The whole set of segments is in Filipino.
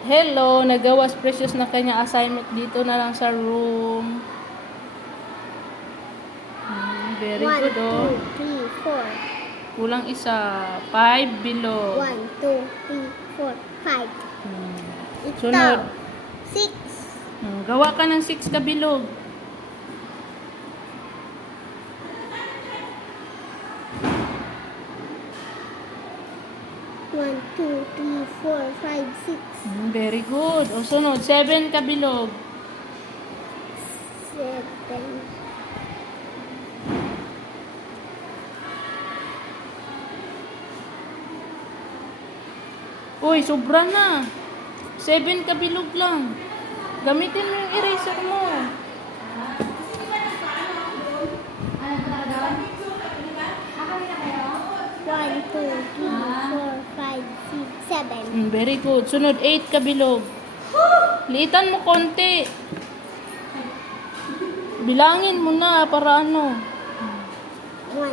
Hello, nagawas Precious na kanyang assignment dito na lang sa room. Very One, good, oh. 2, 3, 4. Kulang isa. 5 below. 1, 2, 3, 4, 5. Ito. Sunod. 6. Gawa ka ng 6 kabilog. One, two, three, 4, 5, 6. Very good. O sunod, 7 kabilog. 7. Uy, sobra na. 7 kabilog lang. Gamitin mo yung eraser mo. One, 2, 3, 4, 5, 6, 7. Very good. Sunod, 8 kabilog. Liitan mo konti. Bilangin mo na para ano. 1, 2,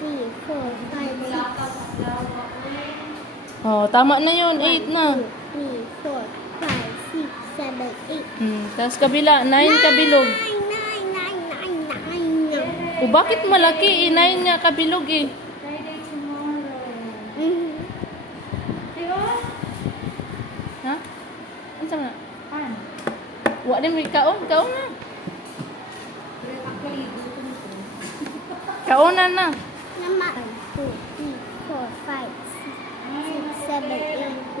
3, 4, 5, 6. Oh, tama na yun. 8 na. 2, 3, 4, 5, 6, 7, 8. Tapos kabila, 9 kabilog. 9, 9, 9, 9, 9. O bakit malaki? 9 nga kabilog eh. Ha? Ano sa mga? Wa din may kaon. Kaon na. Kaonan na. 1, 2, 3, 4, 5, 6, 7,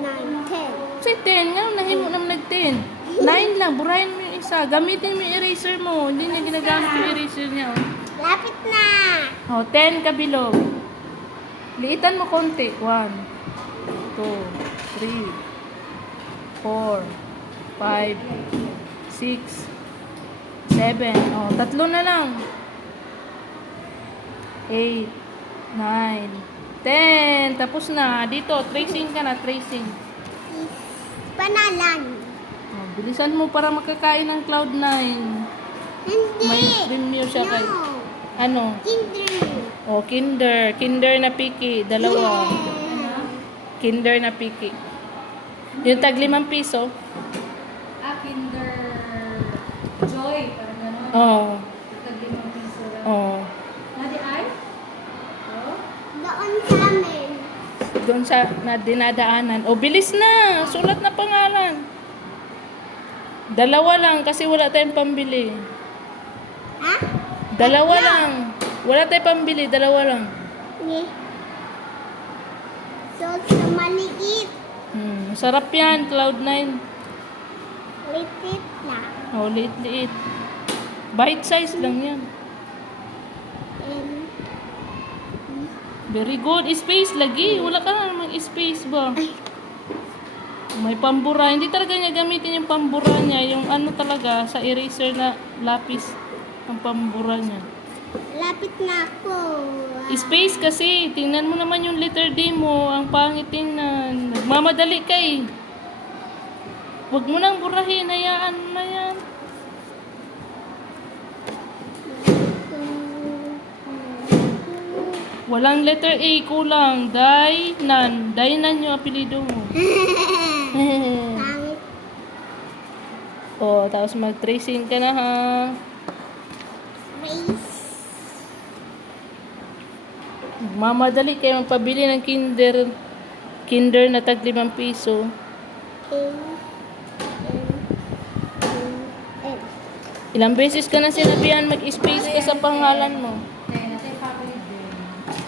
8, 9, 10. Say 10 nga. Nahimo naman nag-10. 9 lang. Burahin mo yung isa. Gamitin mo yung eraser mo. Hindi na ginagamit yung eraser niya. Lapit na. Oh, 10 kabilog. Liitan mo konti. 1, 2, 3, 4, 5, 6, 7. Oh, 3 na lang. 8, 9, 10. Tapos na. Dito, tracing ka na. Tracing. Panalan. Oh, bilisan mo para makakain ng Cloud9. Hindi. May premium siya kay... No. Ano? Kinder. Oh, Kinder. Kinder na piki. Dalawa. Kinder na piki. Yung tag 5 piso. Kinder Joy, parang gano'n. Oh. Tag 5 piso lang. Oh. Nadi ay? Oh? Doon sa amin. Doon sa na dinadaanan. Oh, bilis na. Sulat na pangalan. Dalawa lang kasi wala tayong pambili. Ha? Dalawa lang. Wala tayong pambili. Dalawa lang. Ni. So, sa maliit. Masarap yan. Cloud9. Litit na. Oh, liit-liit. Bite size lang yan. And, Very good. Space lagi. Wala ka na namang space ba? May pambura. Hindi talaga niya gamitin yung pambura niya. Yung ano talaga, sa eraser na lapis ang pambura niya. lapit na ako. Space kasi. Tingnan mo naman yung letter D mo. Ang pangit tingnan. Nagmamadali ka eh. Huwag mo nang burahin. Hayaan mo na yan. Walang letter A. Kulang. Dainan. Dainan yung apelido mo. Pangit. Oh, tapos mag-tracing ka na ha. Race. Mamadali kayo magpabili ng Kinder. Kinder na tag 5 piso. N. Ilang beses ka na sinabihan mag-space ka sa pangalan mo.